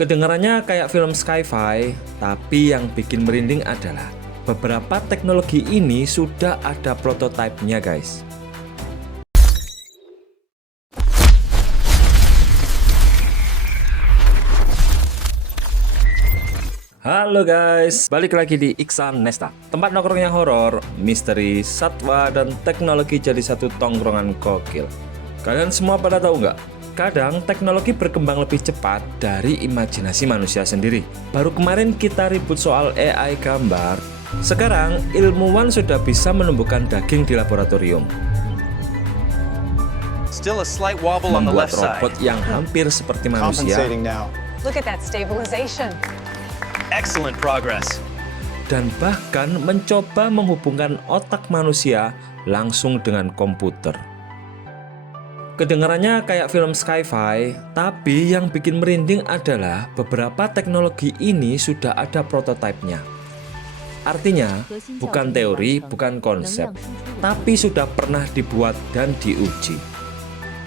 Kedengarannya kayak film sci-fi, tapi yang bikin merinding adalah beberapa teknologi ini sudah ada prototipenya, guys. Halo guys, balik lagi di Iksan Nesta, tempat nongkrong yang horor, misteri, satwa, dan teknologi jadi satu tongkrongan gokil. Kalian semua pada tahu nggak? Kadang teknologi berkembang lebih cepat dari imajinasi manusia sendiri. Baru kemarin kita ribut soal AI gambar, sekarang ilmuwan sudah bisa menumbuhkan daging di laboratorium. Still a slight wobble on the Membuat left side. robot yang hampir seperti manusia. Compensating now. Look at that stabilization. Excellent progress. Dan bahkan mencoba menghubungkan otak manusia langsung dengan komputer. Kedengarannya kayak film sci-fi, tapi yang bikin merinding adalah beberapa teknologi ini sudah ada prototipenya. Artinya, bukan teori, bukan konsep, tapi sudah pernah dibuat dan diuji.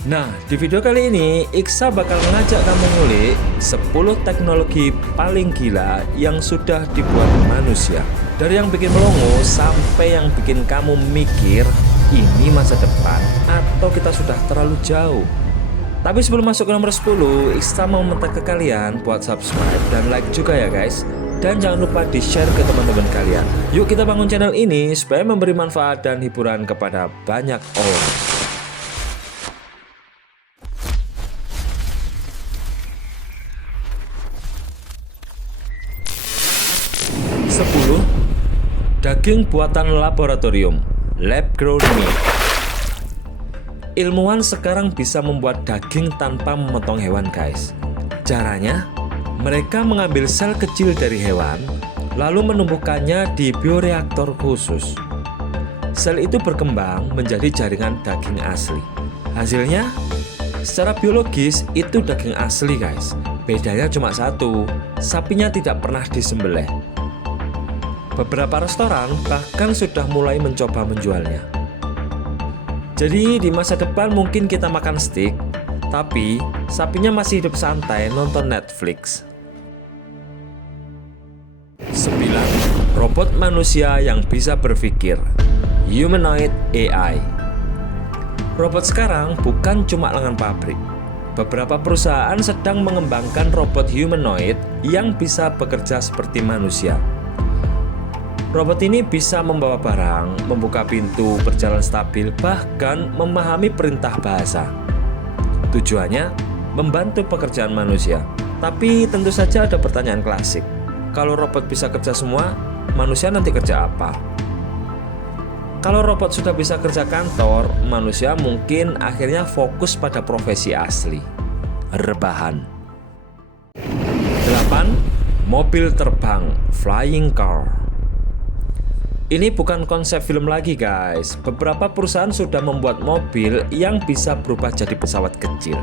Nah, di video kali ini, Iksa bakal ngajak kamu ngulik 10 teknologi paling gila yang sudah dibuat manusia. Dari yang bikin melongo sampai yang bikin kamu mikir, ini masa depan atau kita sudah terlalu jauh. Tapi sebelum masuk ke nomor 10, Iksa mau minta ke kalian buat subscribe dan like juga ya guys. Dan jangan lupa di-share ke teman-teman kalian. Yuk kita bangun channel ini supaya memberi manfaat dan hiburan kepada banyak orang. 10. Daging buatan laboratorium, lab grown meat. Ilmuwan sekarang bisa membuat daging tanpa memotong hewan, guys. Caranya, mereka mengambil sel kecil dari hewan, lalu menumbuhkannya di bioreaktor khusus. Sel itu berkembang menjadi jaringan daging asli. Hasilnya, secara biologis itu daging asli, guys. Bedanya cuma satu, sapinya tidak pernah disembelih. Beberapa restoran bahkan sudah mulai mencoba menjualnya. Jadi di masa depan mungkin kita makan steak, tapi sapinya masih hidup santai nonton Netflix. 9. Robot manusia yang bisa berpikir, humanoid AI. Robot sekarang bukan cuma lengan pabrik. Beberapa perusahaan sedang mengembangkan robot humanoid yang bisa bekerja seperti manusia. Robot ini bisa membawa barang, membuka pintu, berjalan stabil, bahkan memahami perintah bahasa. Tujuannya membantu pekerjaan manusia. Tapi tentu saja ada pertanyaan klasik. Kalau robot bisa kerja semua, manusia nanti kerja apa? Kalau robot sudah bisa kerja kantor, manusia mungkin akhirnya fokus pada profesi asli. Rebahan. 8. Mobil terbang, flying car. Ini bukan konsep film lagi guys. Beberapa perusahaan sudah membuat mobil yang bisa berubah jadi pesawat kecil.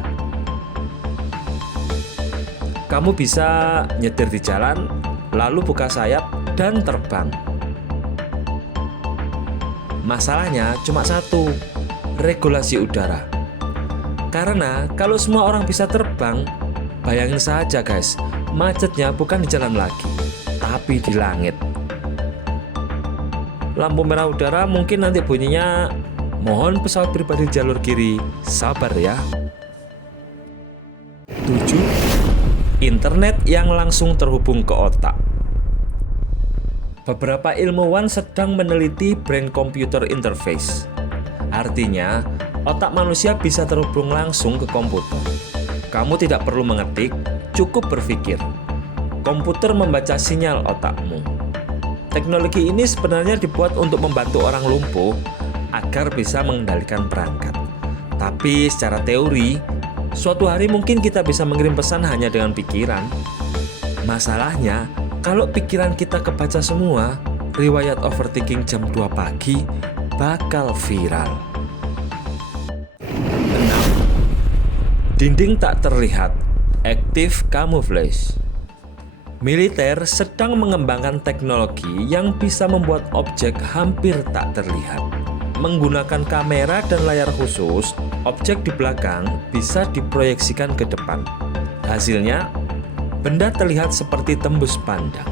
Kamu bisa nyetir di jalan, lalu buka sayap dan terbang. Masalahnya cuma satu, regulasi udara. Karena kalau semua orang bisa terbang, bayangin saja guys, macetnya bukan di jalan lagi, tapi di langit. Lampu merah udara mungkin nanti bunyinya, mohon pesawat pribadi di jalur kiri, sabar ya. 7. Internet yang langsung terhubung ke otak. Beberapa ilmuwan sedang meneliti brain computer interface. Artinya, otak manusia bisa terhubung langsung ke komputer. Kamu tidak perlu mengetik, cukup berpikir. Komputer membaca sinyal otakmu. Teknologi ini sebenarnya dibuat untuk membantu orang lumpuh agar bisa mengendalikan perangkat. Tapi secara teori, suatu hari mungkin kita bisa mengirim pesan hanya dengan pikiran. Masalahnya, kalau pikiran kita kebaca semua, riwayat overthinking jam 2 pagi bakal viral. 6. Dinding tak terlihat, active camouflage. Militer sedang mengembangkan teknologi yang bisa membuat objek hampir tak terlihat. Menggunakan kamera dan layar khusus, objek di belakang bisa diproyeksikan ke depan. Hasilnya, benda terlihat seperti tembus pandang.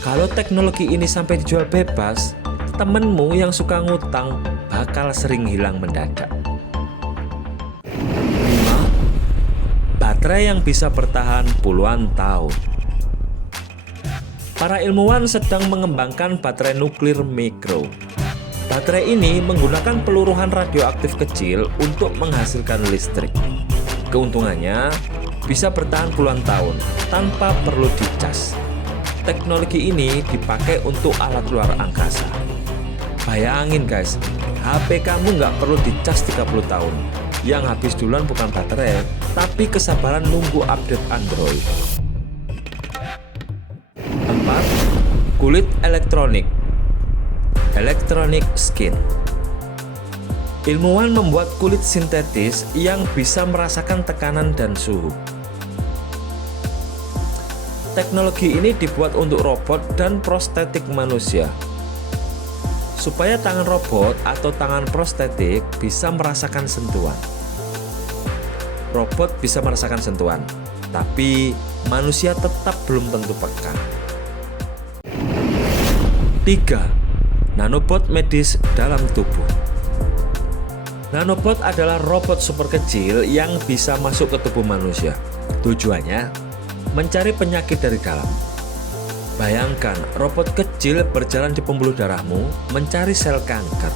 Kalau teknologi ini sampai dijual bebas, temenmu yang suka ngutang bakal sering hilang mendadak. 5. Baterai yang bisa bertahan puluhan tahun. Para ilmuwan sedang mengembangkan baterai nuklir mikro. Baterai ini menggunakan peluruhan radioaktif kecil untuk menghasilkan listrik. Keuntungannya bisa bertahan puluhan tahun tanpa perlu dicas. Teknologi ini dipakai untuk alat luar angkasa. Bayangin guys, HP kamu nggak perlu dicas 30 tahun. Yang habis duluan bukan baterai, tapi kesabaran nunggu update Android. 4. Kulit elektronik. Electronic skin. Ilmuwan membuat kulit sintetis yang bisa merasakan tekanan dan suhu. Teknologi ini dibuat untuk robot dan prostetik manusia, supaya tangan robot atau tangan prostetik bisa merasakan sentuhan. Robot bisa merasakan sentuhan, tapi manusia tetap belum tentu peka. 3. Nanobot medis dalam tubuh. Nanobot adalah robot super kecil yang bisa masuk ke tubuh manusia. Tujuannya mencari penyakit dari dalam. Bayangkan robot kecil berjalan di pembuluh darahmu mencari sel kanker.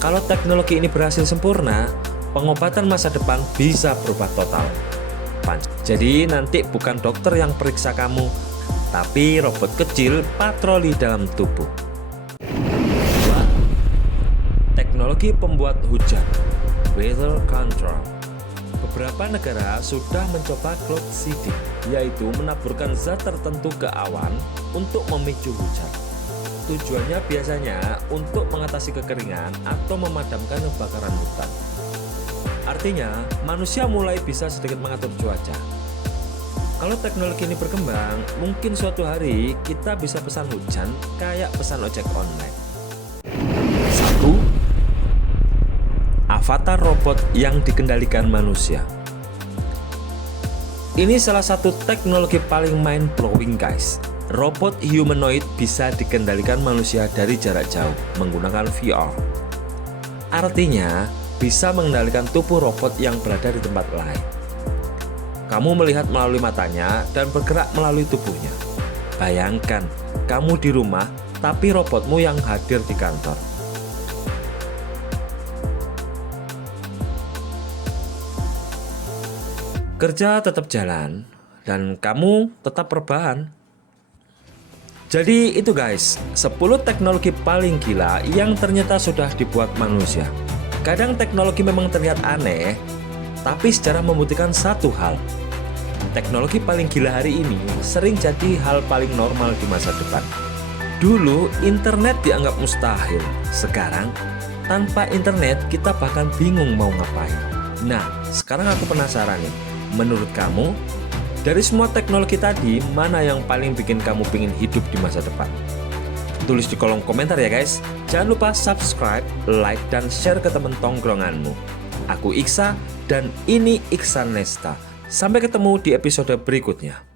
Kalau teknologi ini berhasil sempurna, pengobatan masa depan bisa berubah total. Jadi nanti bukan dokter yang periksa kamu, tapi robot kecil patroli dalam tubuh. Teknologi pembuat hujan, weather control. Beberapa negara sudah mencoba cloud seeding, yaitu menaburkan zat tertentu ke awan untuk memicu hujan. Tujuannya biasanya untuk mengatasi kekeringan atau memadamkan kebakaran hutan. Artinya, manusia mulai bisa sedikit mengatur cuaca. Kalau teknologi ini berkembang, mungkin suatu hari kita bisa pesan hujan kayak pesan ojek online. 1. Avatar robot yang dikendalikan manusia. Ini salah satu teknologi paling mind-blowing guys. Robot humanoid bisa dikendalikan manusia dari jarak jauh menggunakan VR. Artinya, bisa mengendalikan tubuh robot yang berada di tempat lain. Kamu melihat melalui matanya dan bergerak melalui tubuhnya. Bayangkan, kamu di rumah, tapi robotmu yang hadir di kantor. Kerja tetap jalan, dan kamu tetap rebahan. Jadi itu guys, 10 teknologi paling gila yang ternyata sudah dibuat manusia. Kadang teknologi memang terlihat aneh, tapi sejarah membuktikan satu hal. Teknologi paling gila hari ini sering jadi hal paling normal di masa depan. Dulu internet dianggap mustahil, sekarang tanpa internet kita bahkan bingung mau ngapain. Nah, sekarang aku penasaran nih, menurut kamu, dari semua teknologi tadi, mana yang paling bikin kamu pengen hidup di masa depan? Tulis di kolom komentar ya guys. Jangan lupa subscribe, like, dan share ke temen tongkronganmu. Aku Iksa, dan ini Iksan Nesta. Sampai ketemu di episode berikutnya.